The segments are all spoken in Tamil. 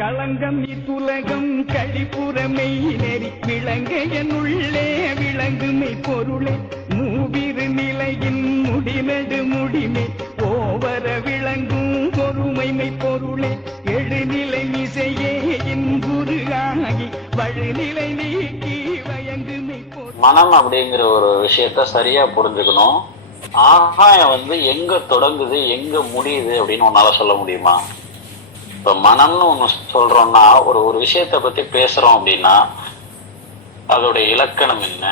களங்கம் இத்துலகம் கழிப்புறமை நெறி விளங்க என்னுள்ளே விளங்குமை பொருளே மூவிரு நிலையின் முடிநடு முடிமை ஓவர விளங்கும் பொறுமைமை பொருளே எழுநிலை இசையே இன்புருகாகி வழுநிலை நீக்கி வயங்குமை பொருள். மனம் அப்படிங்கிற ஒரு விஷயத்த சரியா புரிஞ்சுக்கணும். ஆகாயம் எங்க தொடங்குது எங்க முடியுது அப்படின்னு உன்னால சொல்ல முடியுமா? இப்ப மனம்னு ஒண்ணு சொல்றோம்னா ஒரு விஷயத்த பத்தி பேசுறோம் அப்படின்னா அதோட இலக்கணம் என்ன,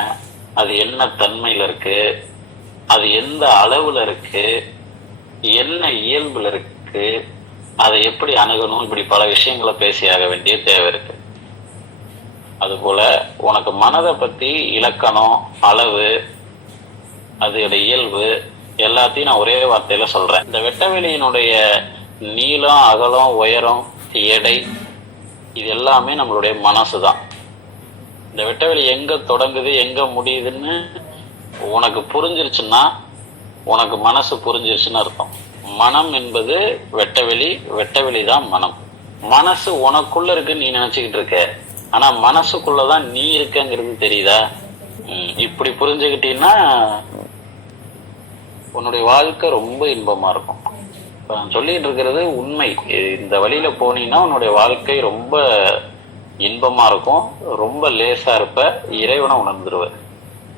அது என்ன தன்மையில இருக்கு, அது எந்த அளவுல இருக்கு, என்ன இயல்புல இருக்கு, அதை எப்படி அணுகணும், இப்படி பல விஷயங்களை பேசியாக வேண்டிய தேவை இருக்கு. அதுபோல உனக்கு மனதை பத்தி இலக்கணம், அளவு, அதோட இயல்பு எல்லாத்தையும் நான் ஒரே வார்த்தையில சொல்றேன். இந்த வெட்டவெளியினுடைய நீளம், அகலம், உயரம், எடை, இது எல்லாமே நம்மளுடைய மனசு தான். இந்த வெட்டவெளி எங்க தொடங்குது எங்க முடியுதுன்னு உனக்கு புரிஞ்சிருச்சுன்னா உனக்கு மனசு புரிஞ்சிருச்சுன்னு அர்த்தம். மனம் என்பது வெட்டவெளி, வெட்டவெளி தான் மனம். மனசு உனக்குள்ள இருக்குன்னு நீ நினைச்சுக்கிட்டு இருக்க, ஆனா மனசுக்குள்ளதான் நீ இருக்கங்கிறது தெரியுதா? இப்படி புரிஞ்சுக்கிட்டீங்கன்னா உன்னுடைய வாழ்க்கை ரொம்ப இன்பமா இருக்கும். நான் சொல்லிட்டு இருக்கிறது உண்மை. இந்த வழியில போனீங்கன்னா உன்னுடைய வாழ்க்கை ரொம்ப இன்பமா இருக்கும், ரொம்ப லேசா இருப்ப, இறைவனை உணர்ந்துருவ.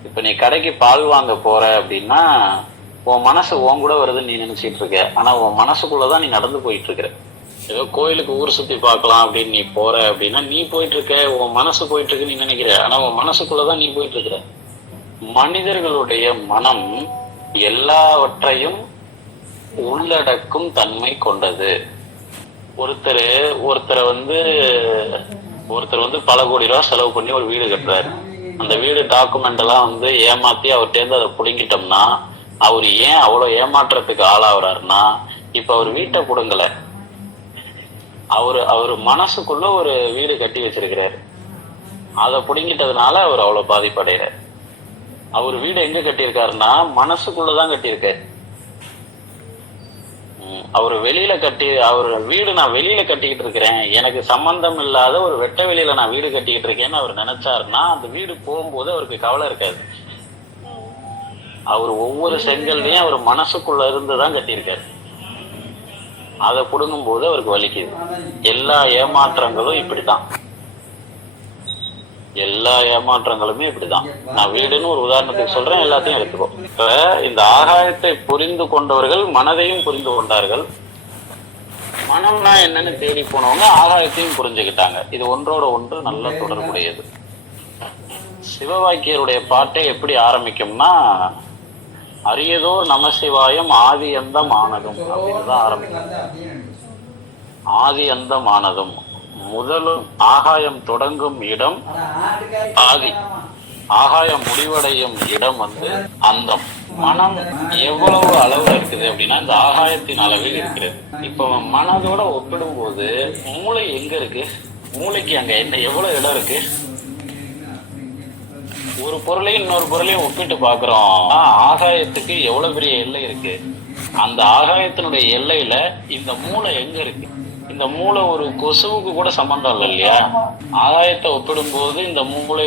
இப்ப நீ கடைக்கு பால் வாங்க போற அப்படின்னா உன் மனசு உன் கூட வருதுன்னு நீ நினைச்சிட்டு இருக்க, ஆனா உன் மனசுக்குள்ளதான் நீ நடந்து போயிட்டு இருக்கிற. ஏதோ கோயிலுக்கு ஊர் சுத்தி பார்க்கலாம் அப்படின்னு நீ போற அப்படின்னா நீ போயிட்டு இருக்க, உன் மனசு போயிட்டு இருக்குன்னு நீ நினைக்கிற, ஆனா உன் மனசுக்குள்ளதான் நீ போயிட்டு இருக்கிற. மனிதர்களுடைய மனம் எல்லாவற்றையும் உள்ளடக்கும் தன்மை கொண்டது. ஒருத்தர் பல கோடி ரூபாய் செலவு பண்ணி ஒரு வீடு கட்டுறாரு. அந்த வீடு டாக்குமெண்ட் எல்லாம் ஏமாத்தி அவர்கிட்ட அதை புடுங்கிட்டோம்னா அவர் ஏன் அவ்வளவு ஏமாற்றத்துக்கு ஆளாகிறாருன்னா, இப்ப அவர் வீட்டை புடுங்கல, அவரு மனசுக்குள்ள ஒரு வீடு கட்டி வச்சிருக்கிறாரு. அதை புடுங்கிட்டதுனால அவர் அவ்வளவு பாதிப்படைகிறார். அவர் வீடு எங்க கட்டியிருக்காருன்னா மனசுக்குள்ளதான் கட்டியிருக்காரு. அவர் வீடு நான் வெளியில கட்டிக்கிட்டு இருக்கிறேன், எனக்கு சம்பந்தம் இல்லாத ஒரு வெட்ட வெளியில நான் வீடு கட்டிக்கிட்டு இருக்கேன்னு அவர் நினைச்சாருன்னா அந்த வீடு போகும்போது அவருக்கு கவலை இருக்காது. அவர் ஒவ்வொரு செங்கல்லையும் அவர் மனசுக்குள்ள இருந்துதான் கட்டியிருக்காரு. அதை புடுங்கும் போது அவருக்கு வலிக்குது. எல்லா ஏமாற்றங்களும் இப்படித்தான், எல்லா ஏமாற்றங்களுமே இப்படிதான். நான் வீடுன்னு ஒரு உதாரணத்துக்கு சொல்றேன், எல்லாத்தையும் எடுத்துக்கோ. இப்ப இந்த ஆகாயத்தை புரிந்து கொண்டவர்கள் மனதையும் புரிந்து கொண்டார்கள். மனம்னா என்னன்னு தேடி போனவங்க ஆகாயத்தையும் புரிஞ்சுக்கிட்டாங்க. இது ஒன்றோட ஒன்று நல்ல தொடர்புடையது. சிவவாக்கியருடைய பாட்டை எப்படி ஆரம்பிக்கும்னா அரியதோர் நமசிவாயம் ஆதி அந்தம் ஆனதும் அப்படின்னு தான் ஆரம்பிக்கும். ஆதி அந்தம் ஆனதும், முதலும் ஆகாயம் தொடங்கும் இடம் ஆதி, ஆகாயம் முடிவடையும் இடம் அந்தம். மனம் எவ்வளவு அளவுல இருக்குது அப்படின்னா இந்த ஆகாயத்தின் அளவில் இருக்கிறது. இப்ப மனதோட ஒப்பிடும் போது மூளை எங்க இருக்கு? மூளைக்கு அங்க எவ்வளவு இடம் இருக்கு? ஒரு பொருளையும் இன்னொரு பொருளையும் ஒப்பிட்டு பாக்குறோம். ஆகாயத்துக்கு எவ்வளவு பெரிய எல்லை இருக்கு. அந்த ஆகாயத்தினுடைய எல்லையில இந்த மூளை எங்க இருக்கு? இந்த மூளை ஒரு கொசுவுக்கு கூட சம்பந்தம் இல்லை இல்லையா? ஆகாயத்தை ஒப்பிடும் போது இந்த மூளை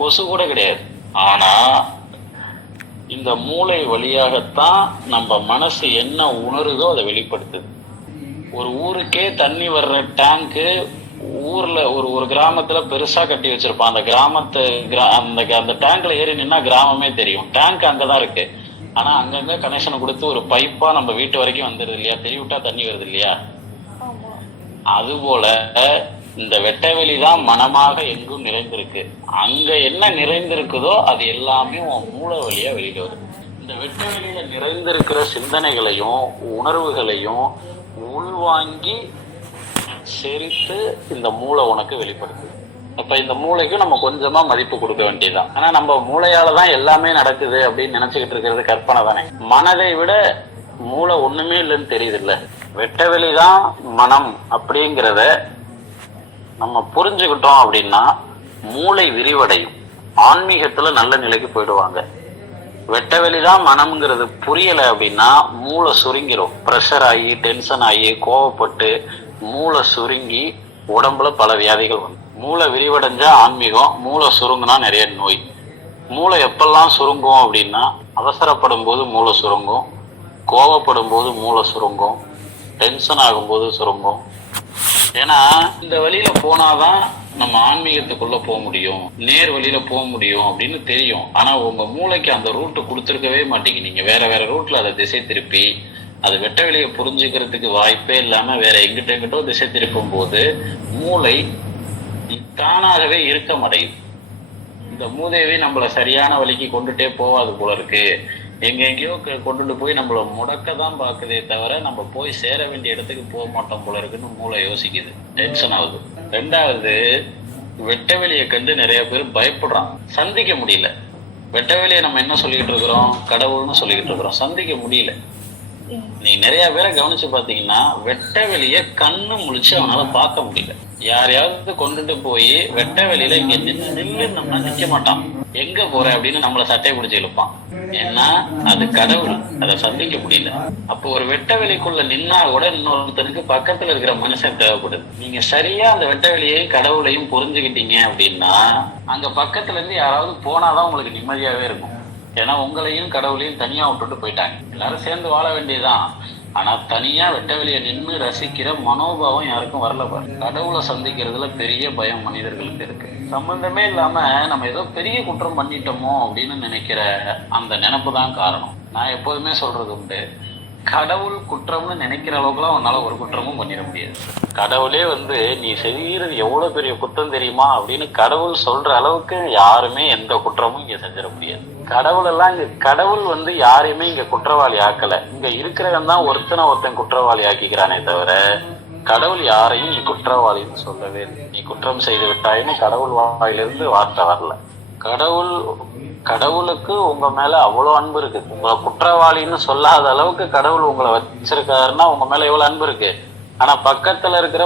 கொசு கூட கிடையாது. ஆனா இந்த மூளை வழியாகத்தான் நம்ம மனசு என்ன உணருதோ அதை வெளிப்படுத்துது. ஒரு ஊருக்கே தண்ணி வர்ற டேங்கு ஊர்ல ஒரு கிராமத்துல பெருசா கட்டி வச்சிருப்பான். அந்த கிராமத்து அந்த டேங்க்ல ஏறி நின்னா கிராமமே தெரியும். டேங்க் அங்கதான் இருக்கு, ஆனா அங்கங்க கனெக்ஷன் கொடுத்து ஒரு பைப்பா நம்ம வீட்டு வரைக்கும் வந்துருது இல்லையா? தெளிவிட்டா தண்ணி வருது இல்லையா? அதுபோல இந்த வெட்டவெளிதான் மனமாக எங்கும் நிறைந்திருக்கு. அங்க என்ன நிறைந்திருக்குதோ அது எல்லாமே உன் மூளை வழியா வெளியில வருது. இந்த வெட்டவெளியில நிறைந்திருக்கிற சிந்தனைகளையும் உணர்வுகளையும் உள்வாங்கி செரித்து இந்த மூளை உனக்கு வெளிப்படுத்துது. அப்ப இந்த மூளைக்கு நம்ம கொஞ்சமா மதிப்பு கொடுக்க வேண்டியதுதான். ஆனா நம்ம மூளையாலதான் எல்லாமே நடக்குது அப்படின்னு நினைச்சுக்கிட்டு இருக்கிறது கற்பனை தானே. மனதை விட மூளை ஒண்ணுமே இல்லைன்னு தெரியுது இல்ல? வெட்டவெளிதான் மனம் அப்படிங்கிறத நம்ம புரிஞ்சுக்கிட்டோம் அப்படின்னா மூளை விரிவடையும், ஆன்மீகத்துல நல்ல நிலைக்கு போயிடுவாங்க. வெட்டவெளிதான் மனம்ங்கிறது புரியல அப்படின்னா மூளை சுருங்கிரும். ப்ரெஷர் ஆகி டென்ஷன் ஆகி கோவப்பட்டு மூளை சுருங்கி உடம்புல பல வியாதிகள் வந்து. மூளை விரிவடைஞ்சா ஆன்மீகம், மூளை சுருங்குனா நிறைய நோய். மூளை எப்பெல்லாம் சுருங்கும் அப்படின்னா, அவசரப்படும் போது மூளை சுருங்கும், கோவப்படும் போது மூளை சுருங்கும், டென்ஷன் ஆகும்போது சுருங்கும். ஏன்னா இந்த வழியில போனாதான் நம்ம ஆன்மீகத்துக்குள்ள போக முடியும், நேர் வழியில போக முடியும் அப்படின்னு தெரியும். ஆனா உங்க மூளைக்கு அந்த ரூட்டு கொடுத்துருக்கவே மாட்டீங்க. நீங்க வேற வேற ரூட்ல அதை திசை திருப்பி அது வெட்ட வெளியை புரிஞ்சுக்கிறதுக்கு வாய்ப்பே இல்லாம வேற எங்கிட்டோ திசை திருப்பும் போது மூளை தானாகவே இறுக்கமடையும். இந்த மூதேவி நம்மள சரியான வழிக்கு கொண்டுட்டே போவாது போல இருக்கு, எங்கெங்கயோ கொண்டுட்டு போய் நம்மள முடக்க தான் பாக்குதே தவிர நம்ம போய் சேர வேண்டிய இடத்துக்கு போக மாட்டோம் போல இருக்குன்னு மூளை யோசிக்குது, டென்ஷன் ஆகுது. ரெண்டாவது, வெட்ட வெளியை கண்டு நிறைய பேர் பயப்படுறான், சந்திக்க முடியல. வெட்ட வெளியை நம்ம என்ன சொல்லிக்கிட்டு இருக்கிறோம், கடவுள்னு சொல்லிக்கிட்டு இருக்கிறோம், சந்திக்க முடியல. நீ நிறைய பேரை கவனிச்சு பாத்தீங்கன்னா வெட்ட வெளிய கண்ணு முழிச்சு அவனால பார்க்க முடியல. யாரையாவது கொண்டுட்டு போய் வெட்ட வெளியில இங்க நின்றுனோம்னா நிக்க மாட்டான், எங்க போற அப்படின்னு நம்மள சட்டையை பிடிச்சி இழுப்பான். ஏன்னா அது கடவுள், அதை சந்திக்க முடியல. அப்போ ஒரு வெட்ட வெளிக்குள்ள நின்னா கூட இன்னொருத்தனுக்கு பக்கத்துல இருக்கிற மனுஷன் தேவைப்படுது. நீங்க சரியா அந்த வெட்ட வெளியையும் கடவுளையும் புரிஞ்சுக்கிட்டீங்க அப்படின்னா அங்க பக்கத்துல இருந்து யாராவது போனாதான் உங்களுக்கு நிம்மதியாவே இருக்கும். ஏன்னா உங்களையும் கடவுளையும் தனியா விட்டுட்டு போயிட்டாங்க, எல்லாரும் சேர்ந்து வாழ வேண்டியதுதான். ஆனா தனியா வெட்ட வெளியை நின்று ரசிக்கிற மனோபாவம் யாருக்கும் வரல பாரு. கடவுளை சந்திக்கிறதுல பெரிய பயம் மனிதர்களுக்கு இருக்கு. சம்பந்தமே இல்லாம நம்ம ஏதோ பெரிய குற்றம் பண்ணிட்டோமோ அப்படின்னு நினைக்கிற அந்த நினைப்பு தான் காரணம். நான் எப்போதுமே சொல்றது உண்டு, கடவுள் குற்றம்னு நினைக்கிற அளவுக்குலாம் உன்னால ஒரு குற்றமும் பண்ணிட முடியாது. கடவுளே நீ செய்யறது எவ்வளவு பெரிய குற்றம் தெரியுமா அப்படின்னு கடவுள் சொல்ற அளவுக்கு யாருமே எந்த குற்றமும் இங்க செஞ்சிட முடியாது. கடவுள் எல்லாம் கடவுள் யாரையுமே இங்க குற்றவாளி ஆக்கல. இங்க இருக்கிறவன் தான் ஒருத்தன் குற்றவாளி ஆக்கிக்கிறானே தவிர கடவுள் யாரையும் நீ குற்றவாளின்னு சொல்லவே இல்லை. நீ குற்றம் செய்து விட்டாயின்னு கடவுள் வாயிலிருந்து வார்த்தை வரல. கடவுளுக்கு உங்க மேல அவ்வளவு அன்பு இருக்கு. உங்களை குற்றவாளின்னு சொல்லாத அளவுக்கு கடவுள் உங்களை வச்சிருக்காருன்னா உங்க மேல எவ்வளவு அன்பு இருக்கு. ஆனா பக்கத்துல இருக்கிற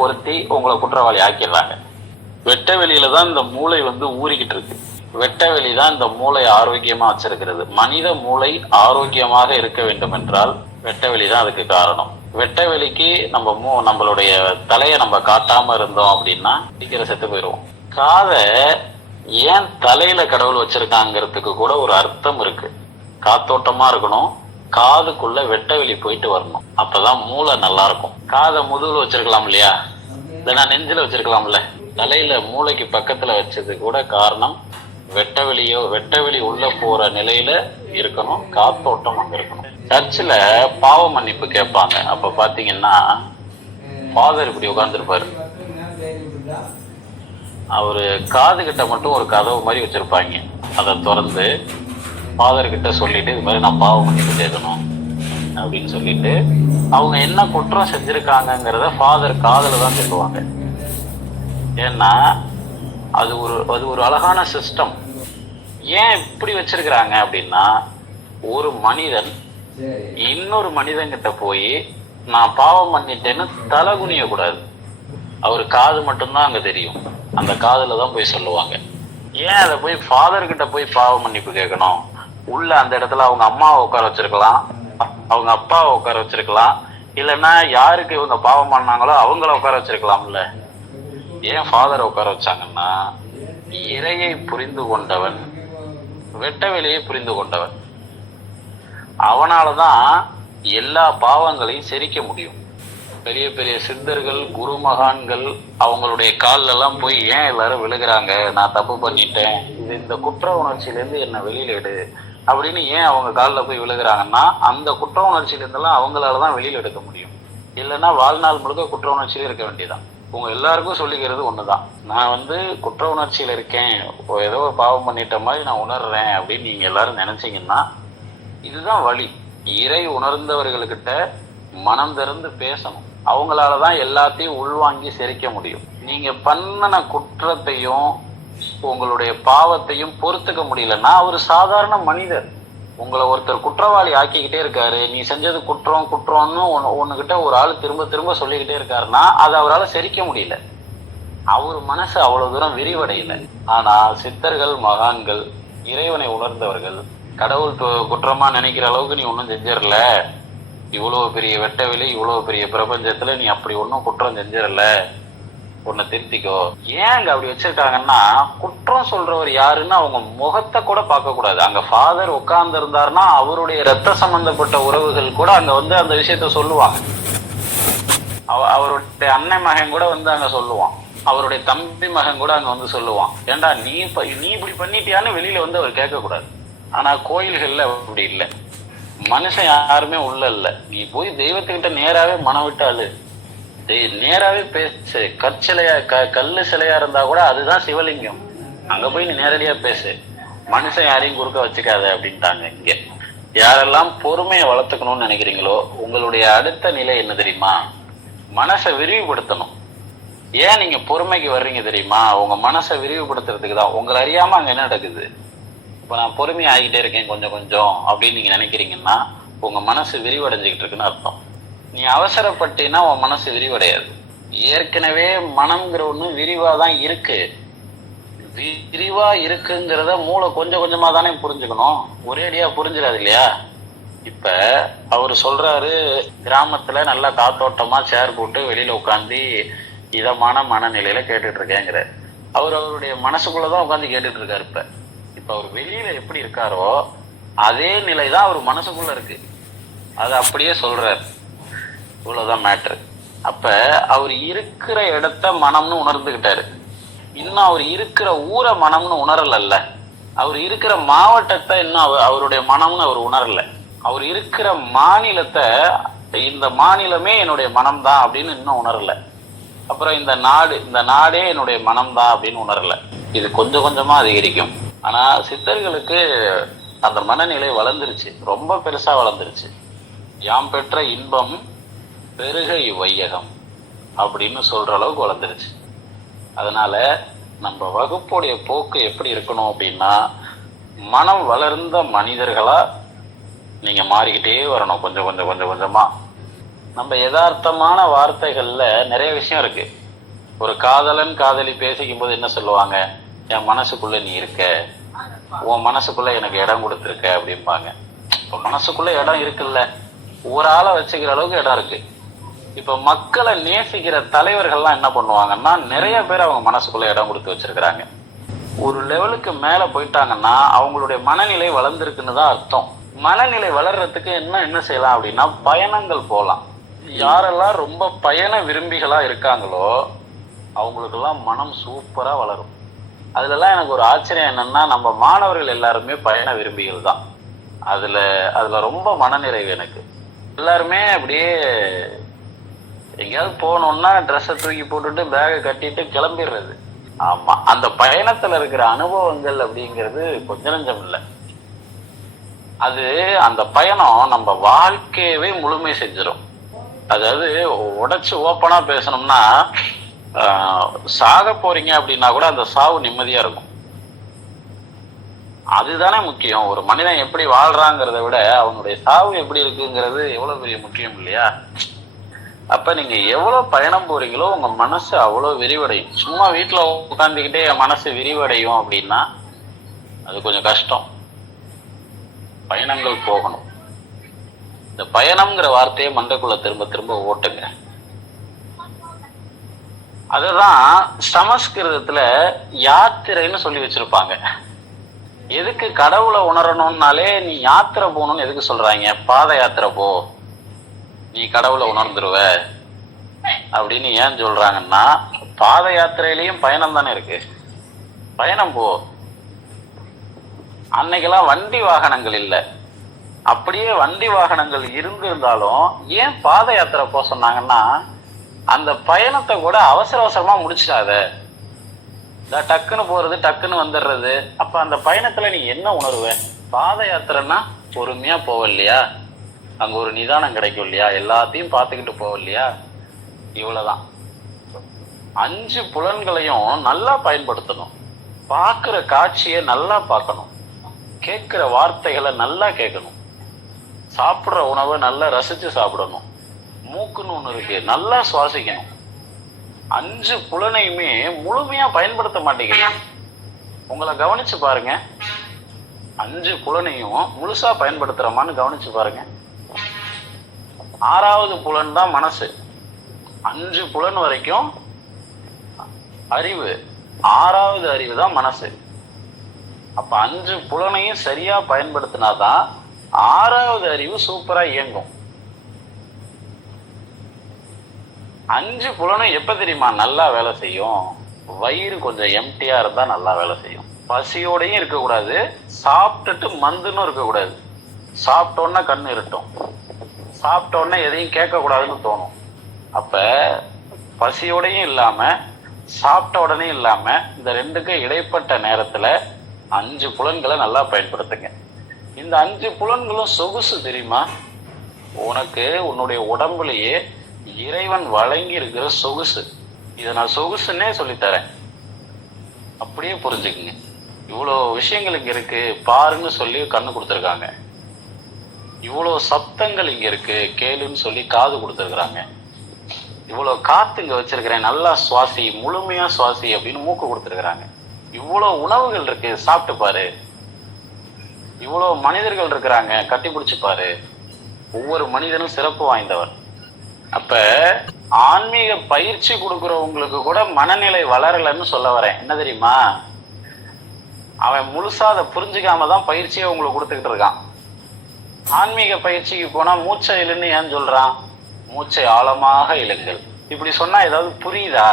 ஒருத்தி உங்களை குற்றவாளி ஆக்கிடுறாங்க. வெட்ட வெளியில தான் இந்த மூளை ஊறிக்கிட்டு இருக்கு. வெட்ட வெளி தான் இந்த மூளை ஆரோக்கியமா வச்சிருக்கிறது. மனித மூளை ஆரோக்கியமாக இருக்க வேண்டும் என்றால் வெட்ட வெளி தான் அதுக்கு காரணம். வெட்ட வெளிக்கு நம்மளுடைய தலையை நம்ம காட்டாம இருந்தோம் அப்படின்னா சீக்கிரம் செத்து போயிடுவோம். காதை ஏன் தலையில கடவுள் வச்சிருக்காங்கிறதுக்கு கூட ஒரு அர்த்தம் இருக்கு. காத்தோட்டமா இருக்கணும், காதுக்குள்ள வெட்ட வெளி போயிட்டு வரணும், அப்பதான் மூளை நல்லா இருக்கும். காதை முதுகுல வச்சிருக்கலாம் இல்லையா, இல்லைன்னா நெஞ்சில வச்சிருக்கலாம்ல. தலையில மூளைக்கு பக்கத்துல வச்சது கூட காரணம் வெட்ட வெளி உள்ள போற நிலையில இருக்கணும், காத்தோட்டம் அங்க இருக்கணும். சர்ச்சில் பாவ மன்னிப்பு கேட்பாங்க. அப்ப பாத்தீங்கன்னா ஃபாதர் இப்படி உட்கார்ந்துருப்பாரு, அவரு காது கிட்ட மட்டும் ஒரு கதவு மாதிரி வச்சிருப்பாங்க. அதை திறந்து ஃபாதர் கிட்ட சொல்லிட்டு இது மாதிரி நான் பாவ மன்னிப்பு கேட்கணும் அப்படின்னு சொல்லிட்டு அவங்க என்ன குற்றம் செஞ்சிருக்காங்கிறத ஃபாதர் காதுல தான் சொல்லுவாங்க. ஏன்னா அது ஒரு அழகான சிஸ்டம். ஏன் இப்படி வச்சிருக்கிறாங்க அப்படின்னா, ஒரு மனிதன் இன்னொரு மனிதன்கிட்ட போய் நான் பாவம் பண்ணிட்டேன்னு தலை குனிய கூடாது. அவர் காது மட்டும்தான் அங்க தெரியும், அந்த காதுல தான் போய் சொல்லுவாங்க. ஏன் அதை போய் ஃபாதர் கிட்ட போய் பாவ மன்னிப்பு கேட்கணும்? உள்ள அந்த இடத்துல அவங்க அம்மாவை உட்கார வச்சிருக்கலாம், அவங்க அப்பாவை உட்கார வச்சிருக்கலாம், இல்லைன்னா யாருக்கு இவங்க பாவம் பண்ணாங்களோ அவங்கள உட்கார வச்சிருக்கலாம்ல. ஏன் ஃபாதரை உட்கார வச்சாங்கன்னா, இறையை புரிந்து கொண்டவன் வெட்ட வெளியை புரிந்து கொண்டவன், அவனாலதான் எல்லா பாவங்களையும் செரிக்க முடியும். பெரிய பெரிய சித்தர்கள், குருமகான்கள் அவங்களுடைய காலில் எல்லாம் போய் ஏன் எல்லாரும் விழுகிறாங்க, நான் தப்பு பண்ணிட்டேன், இந்த குற்ற உணர்ச்சியிலேருந்து என்னை வெளியில எடு அப்படின்னு ஏன் அவங்க காலில் போய் விழுகிறாங்கன்னா, அந்த குற்ற உணர்ச்சியிலேருந்தெல்லாம் அவங்களால தான் வெளியில் எடுக்க முடியும். இல்லைன்னா வாழ்நாள் முழுக்க குற்ற உணர்ச்சியிலே இருக்க வேண்டியதான். உங்க எல்லாருக்கும் சொல்லிக்கிறது ஒண்ணுதான், நான் குற்ற உணர்ச்சியில இருக்கேன், ஏதோ பாவம் பண்ணிட்ட மாதிரி நான் உணர்றேன் அப்படின்னு நீங்க எல்லாரும் நினைச்சீங்கன்னா இதுதான் வழி. இறை உணர்ந்தவர்கள்கிட்ட மனம் திறந்து பேசணும், அவங்களாலதான் எல்லாத்தையும் உள்வாங்கி செரிக்க முடியும். நீங்க பண்ணின குற்றத்தையும் உங்களுடைய பாவத்தையும் பொறுத்துக்க முடியலன்னா அவர் சாதாரண மனிதர். உங்களை ஒருத்தர் குற்றவாளி ஆக்கிக்கிட்டே இருக்காரு, நீ செஞ்சது குற்றம்னு ஒண்ணுகிட்ட ஒரு ஆள் திரும்ப திரும்ப சொல்லிக்கிட்டே இருக்காருன்னா அதை அவரால் செரிக்க முடியல. அவர் மனசு அவ்வளவு தூரம் விரிவடையல. ஆனா சித்தர்கள், மகான்கள், இறைவனை உணர்ந்தவர்கள் கடவுள் குற்றமா நினைக்கிற அளவுக்கு நீ ஒன்றும் செஞ்சிடல, இவ்வளவு பெரிய வெட்ட வெளி, இவ்வளவு பெரிய பிரபஞ்சத்துல நீ அப்படி ஒன்றும் குற்றம் செஞ்சிடல, உன்னை திருத்திக்கோ. ஏன் அங்க அப்படி வச்சிருக்காங்கன்னா, குற்றம் சொல்றவர் யாருன்னு அவங்க முகத்தை கூட பார்க்க கூடாது. அங்க ஃபாதர் உட்கார்ந்து இருந்தாருன்னா அவருடைய ரத்த சம்பந்தப்பட்ட உறவுகள் கூட அங்க வந்து அந்த விஷயத்த சொல்லுவாங்க. அவருடைய அண்ணன் மகன் கூட வந்து அங்க சொல்லுவான், அவருடைய தம்பி மகன் கூட அங்க வந்து சொல்லுவான், ஏண்டா நீ இப்படி பண்ணிட்டியான்னு வெளியில வந்து அவர் கேட்க கூடாது. ஆனா கோயில்கள்ல அப்படி இல்லை. மனுஷன் யாருமே உள்ள இல்ல, நீ போய் தெய்வத்துக்கிட்ட நேராவே மனம் விட்டாலு, நேராவே பேசு. கற்சிலையா கல்லு சிலையா இருந்தா கூட அதுதான் சிவலிங்கம், அங்க போய் நீ நேரடியா பேசு, மனுஷன் யாரையும் குறுக்க வச்சுக்காத அப்படின்ட்டாங்க. இங்க யாரெல்லாம் பொறுமையை வளர்த்துக்கணும்னு நினைக்கிறீங்களோ உங்களுடைய அடுத்த நிலை என்ன தெரியுமா? மனசை விரிவுபடுத்தணும். ஏன் நீங்க பொறுமைக்கு வர்றீங்க தெரியுமா? உங்க மனசை விரிவுபடுத்துறதுக்கு தான். உங்களை அறியாம அங்க என்ன நடக்குது? இப்ப நான் பொறுமையா ஆகிட்டே இருக்கேன் கொஞ்சம் கொஞ்சம் அப்படின்னு நீங்க நினைக்கிறீங்கன்னா உங்க மனசு விரிவடைஞ்சுக்கிட்டு இருக்குன்னு அர்த்தம். நீ அவசரப்பட்டீன்னா உன் மனசு விரிவடையாது. ஏற்கனவே மனம்ங்கிற ஒண்ணு விரிவாதான் இருக்கு. விரிவா இருக்குங்கிறத மூளை கொஞ்சம் கொஞ்சமா தானே புரிஞ்சுக்கணும், ஒரேடியா புரிஞ்சிடாது இல்லையா? இப்ப அவரு சொல்றாரு, கிராமத்துல நல்லா காத்தோட்டமா சேர் போட்டு வெளியில உட்காந்து இதமான மனநிலையில கேட்டுட்டு இருக்கேங்கிற. அவருடைய மனசுக்குள்ளதான் உட்காந்து கேட்டுட்டு இருக்காரு. இப்ப அவர் வெளியில எப்படி இருக்காரோ அதே நிலைதான் அவர் மனசுக்குள்ள இருக்கு, அது அப்படியே சொல்றாரு. இவ்வளவுதான் மேட்ரு. அப்ப அவர் இருக்கிற இடத்த மனம்னு உணர்ந்துகிட்டாரு. இன்னும் அவர் இருக்கிற ஊரை மனம்னு உணரல. அவர் இருக்கிற மாவட்டத்தை இன்னும் அவருடைய மனம்னு அவர் உணரல. அவர் இருக்கிற மாநிலத்தை இந்த மாநிலமே என்னுடைய மனம்தான் அப்படின்னு இன்னும் உணரல. அப்புறம் இந்த நாடே என்னுடைய மனம்தான் அப்படின்னு உணரல. இது கொஞ்சம் கொஞ்சமா அதிகரிக்கும். ஆனா சித்தர்களுக்கு அந்த மனநிலை வளர்ந்துருச்சு, ரொம்ப பெருசா வளர்ந்துருச்சு. யாம் பெற்ற இன்பம் பெருக இவ்வையகம் அப்படின்னு சொல்ற அளவுக்கு வளர்ந்துருச்சு. அதனால நம்ம வகுப்புடைய போக்கு எப்படி இருக்கணும் அப்படின்னா, மனம் வளர்ந்த மனிதர்களா நீங்க மாறிக்கிட்டே வரணும். கொஞ்சம் கொஞ்சம் கொஞ்சம் கொஞ்சமா நம்ம யதார்த்தமான வார்த்தைகள்ல நிறைய விஷயம் இருக்கு. ஒரு காதலன் காதலி பேசிக்கும் போது என்ன சொல்லுவாங்க? என் மனசுக்குள்ள நீ இருக்க, உன் மனசுக்குள்ள எனக்கு இடம் கொடுத்துருக்க அப்படிம்பாங்க. இப்ப மனசுக்குள்ள இடம் இருக்குல்ல, ஒரு ஆளை வச்சுக்கிற அளவுக்கு இடம் இருக்கு. இப்ப மக்களை நேசிக்கிற தலைவர்கள்லாம் என்ன பண்ணுவாங்கன்னா, நிறைய பேர் அவங்க மனசுக்குள்ள இடம் கொடுத்து வச்சிருக்கிறாங்க. ஒரு லெவலுக்கு மேல போயிட்டாங்கன்னா அவங்களுடைய மனநிலை வளர்ந்துருக்குன்னு தான் அர்த்தம். மனநிலை வளர்றதுக்கு என்ன செய்யலாம் அப்படின்னா, பயணங்கள் போகலாம். யாரெல்லாம் ரொம்ப பயண விரும்பிகளா இருக்காங்களோ அவங்களுக்கெல்லாம் மனம் சூப்பரா வளரும். அதுலலாம் எனக்கு ஒரு ஆச்சரியம் என்னன்னா, நம்ம மாணவர்கள் எல்லாருமே பயண விரும்பிகள் தான். அதுல ரொம்ப மனநிறைவு எனக்கு. எல்லாருமே அப்படியே எங்கேயாவது போகணும்னா ட்ரெஸ்ஸை தூக்கி போட்டுட்டு பேகை கட்டிட்டு கிளம்பிடுறது. ஆமா, அந்த பயணத்துல இருக்கிற அனுபவங்கள் அப்படிங்கிறது கொஞ்ச நஞ்சம் இல்லை. அது அந்த பயணம் நம்ம வாழ்க்கையவே முழுமை செஞ்சிடும். அதாவது உடைச்சு ஓப்பனா பேசணும்னா, சாக போறீங்க அப்படின்னா கூட அந்த சாவு நிம்மதியா இருக்கும். அதுதானே முக்கியம். ஒரு மனிதன் எப்படி வாழ்றாங்கிறத விட அவனுடைய சாவு எப்படி இருக்குங்கிறது எவ்வளவு பெரிய முக்கியம் இல்லையா? அப்ப நீங்க எவ்வளவு பயணம் போறீங்களோ உங்க மனசு அவ்வளவு விரிவடையும். சும்மா வீட்டுல உட்காந்துக்கிட்டே என் மனசு விரிவடையும் அப்படின்னா அது கொஞ்சம் கஷ்டம். பயணங்கள் போகணும். இந்த பயணம்ங்கிற வார்த்தையை மண்டக்குள்ள திரும்ப திரும்ப ஓட்டுங்க. அதுதான் சமஸ்கிருதத்துல யாத்திரைன்னு சொல்லி வச்சிருப்பாங்க. எதுக்கு கடவுளை உணரணும்னாலே நீ யாத்திரை போகணும்னு எதுக்கு சொல்றாங்க? பாத யாத்திரை போ, நீ கடவுளை உணர்ந்துருவ அப்படின்னு ஏன் சொல்றாங்கன்னா, பாத யாத்திரையிலையும் பயணம் தானே இருக்கு. பயணம் போ. அன்னைக்கெல்லாம் வண்டி வாகனங்கள் இல்லை. அப்படியே வண்டி வாகனங்கள் இருந்திருந்தாலும் ஏன் பாத யாத்திரை போக சொன்னாங்கன்னா, அந்த பயணத்தை கூட அவசர அவசரமா முடிச்சிடாத, டக்குன்னு போறது டக்குன்னு வந்துடுறது. அப்ப அந்த பயணத்துல நீ என்ன உணர்வ? பாத யாத்திரைன்னா பொறுமையா போவ இல்லையா? அங்க ஒரு நிதானம் கிடைக்கும் இல்லையா? எல்லாத்தையும் பார்த்துக்கிட்டு போவ இல்லையா? இவ்வளவுதான். 5 புலன்களையும் நல்லா பயன்படுத்தணும். பார்க்கிற காட்சியை நல்லா பார்க்கணும், கேட்கிற வார்த்தைகளை நல்லா கேட்கணும், சாப்பிட்ற உணவை நல்லா ரசிச்சு சாப்பிடணும், மூக்குன்னு ஒண்ணு இருக்கு நல்லா சுவாசிக்கணும். 5 புலனையுமே முழுமையா பயன்படுத்த மாட்டேங்கிறீங்க. உங்களை கவனிச்சு பாருங்க, 5 புலனையும் முழுசா பயன்படுத்துறோமான்னு கவனிச்சு பாருங்க. 6வது புலன் தான் மனசு. 5 புலன் வரைக்கும் அறிவு. ஆறாவது அறிவு தான் மனசு. அப்ப 5 புலனையும் சரியா பயன்படுத்தினாதான் 6வது அறிவு சூப்பரா இயங்கும். 5 புலனும் எப்ப தெரியுமா நல்லா வேலை செய்யும்? வயிறு கொஞ்சம் எம்டியா இருந்தா நல்லா வேலை செய்யும். பசியோடையும் இருக்கக்கூடாது, சாப்பிட்டுட்டு மந்துன்னு இருக்கக்கூடாது. சாப்பிட்டோன்னா கண்ணு இருட்டும், சாப்பிட்டோன்னே எதையும் கேட்கக்கூடாதுன்னு தோணும். அப்ப பசியோடையும் இல்லாம சாப்பிட்ட உடனே இல்லாம இந்த 2க்கும் இடைப்பட்ட நேரத்துல 5 புலன்களை நல்லா பயன்படுத்துங்க. இந்த 5 புலன்களும் சொகுசு தெரியுமா? உனக்கு உன்னுடைய உடம்புலயே இறைவன் வழங்கி இருக்கிற சொகுசு. இதை நான் சொகுசுன்னே சொல்லித்தரேன், அப்படியே புரிஞ்சுக்குங்க. இவ்வளோ விஷயங்கள் இங்க இருக்கு பாருன்னு சொல்லி கண்ணு கொடுத்துருக்காங்க, இவ்வளோ சப்தங்கள் இங்க இருக்கு கேளுன்னு சொல்லி காது கொடுத்துருக்குறாங்க, இவ்வளோ காத்து இங்க வச்சிருக்கிறேன் நல்லா சுவாசி, முழுமையா சுவாசி அப்படின்னு மூக்கு கொடுத்துருக்குறாங்க, இவ்வளோ உணவுகள் இருக்கு சாப்பிட்டு பாரு, இவ்வளோ மனிதர்கள் இருக்கிறாங்க கட்டி பிடிச்சு பாரு. ஒவ்வொரு மனிதனும் சிறப்பு வாய்ந்தவர். அப்ப ஆன்மீக பயிற்சி கொடுக்கறவங்களுக்கு கூட மனநிலை வளரலன்னு சொல்ல வரேன். என்ன தெரியுமா? அவன் முழுசா அதை புரிஞ்சுக்காம தான் பயிற்சியை உங்களுக்கு கொடுத்துக்கிட்டு இருக்கான். ஆன்மீக பயிற்சிக்கு போனா மூச்சை இழுன்னு ஏன் சொல்றான்? மூச்சை ஆழமாக இழுங்கள். இப்படி சொன்னா ஏதாவது புரியுதா?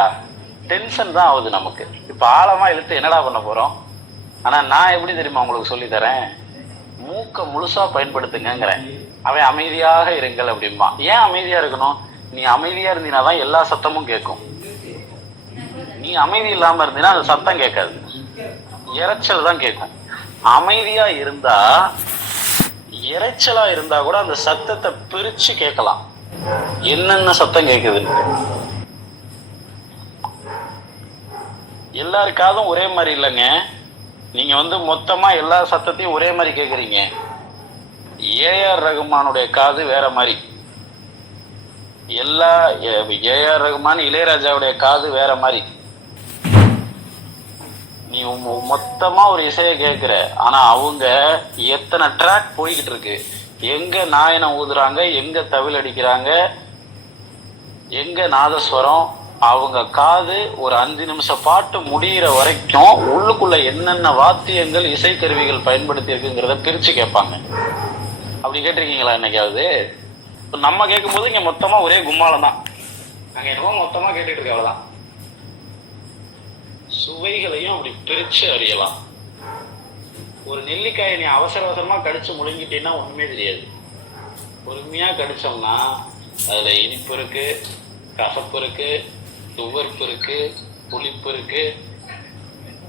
டென்ஷன் தான் ஆகுது நமக்கு. இப்ப ஆழமா இழுத்து என்னடா பண்ண போறோம்? ஆனா நான் எப்படி தெரியுமா உங்களுக்கு சொல்லி தரேன்? மூக்க முழுசா பயன்படுத்துங்கிறேன். அவன் அமைதியாக இருங்கள் அப்படிம்பா. ஏன் அமைதியா இருக்கணும்? நீ அமைதியா இருந்தீனாதான் எல்லா சத்தமும் கேட்கும். நீ அமைதி இல்லாம இருந்தீனா அந்த சத்தம் கேட்காது, இறைச்சல் தான் கேட்கும். அமைதியா இருந்தா, இறைச்சலா இருந்தா கூட அந்த சத்தத்தை பிரிச்சு கேட்கலாம், என்னென்ன சத்தம் கேட்குதுன்னு. எல்லாருக்காதும் ஒரே மாதிரி இல்லைங்க. நீங்க மொத்தமா எல்லா சத்தத்தையும் ஒரே மாதிரி கேட்குறீங்க. ஏஆர் ரகுமானுடைய காது வேற மாதிரி, எல்லா ஏஆர் ரகுமான் இளையராஜாவுடைய காது வேற மாதிரி. நீ மொத்தமா ஒரு இசையை கேட்கிற, ஆனா அவங்க எத்தனை ட்ராக் போய்கிட்டு இருக்கு, எங்க நாயனம் ஊதுறாங்க, எங்க தவில் அடிக்கிறாங்க, எங்க நாதஸ்வரம், அவங்க காது ஒரு 5 நிமிஷம் பாட்டு முடிகிற வரைக்கும் உள்ளுக்குள்ள என்னென்ன வாத்தியங்கள் இசைக்கருவிகள் பயன்படுத்தி இருக்குங்கிறத பிரிச்சு கேட்பாங்க. அப்படி கேட்டிருக்கீங்களா என்னைக்காவது? நம்ம கேட்கும் போது இங்க மொத்தமா ஒரே கும்மாளம் தான், நாங்க என்னவோ மொத்தமா கேட்டுட்டு இருக்க அவ்வளவுதான். சுவைகளையும் அப்படி பிரிச்சு அறியலாம். ஒரு நெல்லிக்காயை நீ அவசர அவசரமா கடிச்சு முழுங்கிட்டீங்கன்னா ஒண்ணுமே தெரியாது. பொறுமையா கடிச்சோம்னா அதுல இனிப்பு இருக்கு, கசப்பு இருக்கு, துவர்ப்பு இருக்கு, புளிப்பு இருக்கு.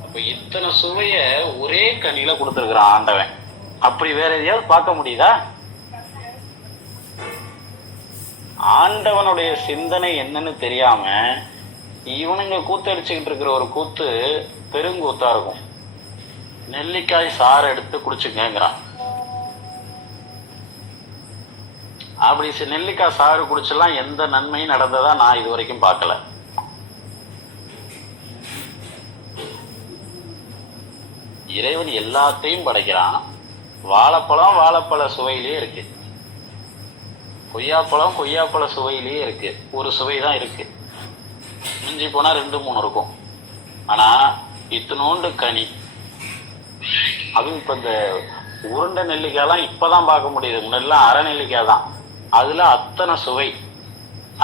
அப்ப இத்தனை சுவைய ஒரே கனியில கொடுத்துருக்குறான் ஆண்டவன். அப்படி வேற எதையாவது பார்க்க முடியுதா? ஆண்டவனுடைய சிந்தனை என்னன்னு தெரியாம இவனுங்க கூத்தடிச்சுக்கிட்டு இருக்கிற ஒரு கூத்து பெருங்கூத்தா இருக்கும். நெல்லிக்காய் சாறு எடுத்து குடிச்சுங்கிறான். அப்படி நெல்லிக்காய் சாறு குடிச்செல்லாம் எந்த நன்மையும் நடந்ததா நான் இது வரைக்கும் பார்க்கல. இறைவன் எல்லாத்தையும் படைக்கிறான். வாழைப்பழம் வாழைப்பழ சுவையிலேயே இருக்கு, கொய்யாப்பழம் கொய்யாப்பழ சுவையிலேயே இருக்கு. ஒரு சுவை தான் இருக்கு, மிஞ்சி போனா 2-3 இருக்கும். ஆனா இத்தினோண்டு கனி. அதுவும் இப்ப இந்த உருண்டை நெல்லிக்காய்லாம் இப்பதான் பார்க்க முடியுது. முன்னெல்லாம் அரை நெல்லிக்காய் தான், அதுல அத்தனை சுவை.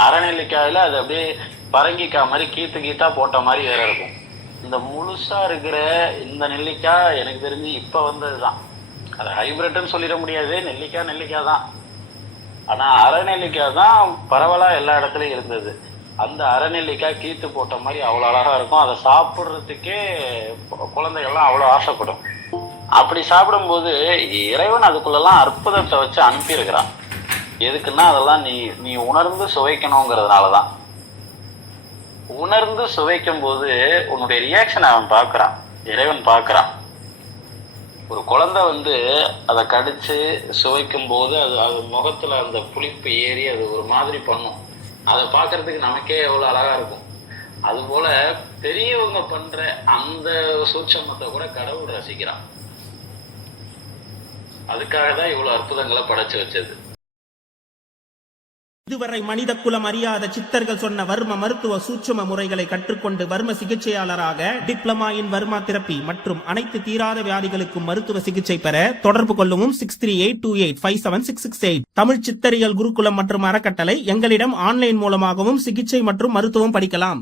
அரை நெல்லிக்காயில அது அப்படியே பரங்கிக்காய் மாதிரி கீத்தா போட்ட மாதிரி வேற இருக்கும். இந்த முழுசா இருக்கிற இந்த நெல்லிக்காய் எனக்கு தெரிஞ்சு இப்ப வந்ததுதான். அது ஹைபிரிட்னு சொல்லிட முடியாது, நெல்லிக்காய் தான். ஆனா அரை நெல்லிக்காய் தான் பரவலா எல்லா இடத்துலயும் இருந்தது. அந்த அரை நெல்லிக்காய் கீத்து போட்ட மாதிரி அவ்வளவு அழகா இருக்கும். அதை சாப்பிடுறதுக்கே குழந்தைகள்லாம் அவ்வளவு ஆசைப்படும். அப்படி சாப்பிடும்போது இறைவன் அதுக்குள்ளெல்லாம் அற்புதத்தை வச்சு அனுப்பியிருக்கிறான். எதுக்குன்னா அதெல்லாம் நீ உணர்ந்து சுவைக்கணுங்கிறதுனாலதான். உணர்ந்து சுவைக்கும் போது உன்னுடைய ரியாக்ஷன் அவன் பார்க்கறான், இறைவன் பார்க்கறான். ஒரு குழந்தை அதை கடிச்சு சுவைக்கும் போது அது முகத்துல அந்த புளிப்பு ஏறி அது ஒரு மாதிரி பண்ணும். அதை பார்க்கறதுக்கு நமக்கே எவ்வளவு அழகா இருக்கும். அது போல பெரியவங்க பண்ற அந்த சூட்சமத்தை கூட கடவுள் ரசிக்கிறான். அதுக்காக தான் இவ்வளவு அற்புதங்களை படைச்சு வச்சது. இதுவரை மனித குலம் அறியாத சித்தர்கள் சொன்ன வர்ம மருத்துவ சூட்சும முறைகளை கற்றுக்கொண்டு வர்ம சிகிச்சையாளராக டிப்ளமா இன் வர்மா தெரப்பி மற்றும் அனைத்து தீராத வியாதிகளுக்கும் மருத்துவ சிகிச்சை பெற தொடர்பு கொள்ளவும் 6382857668. தமிழ் சித்தரியல் குருகுலம் மற்றும் அறக்கட்டளை. எங்களிடம் ஆன்லைன் மூலமாகவும் சிகிச்சை மற்றும் மருத்துவம் படிக்கலாம்.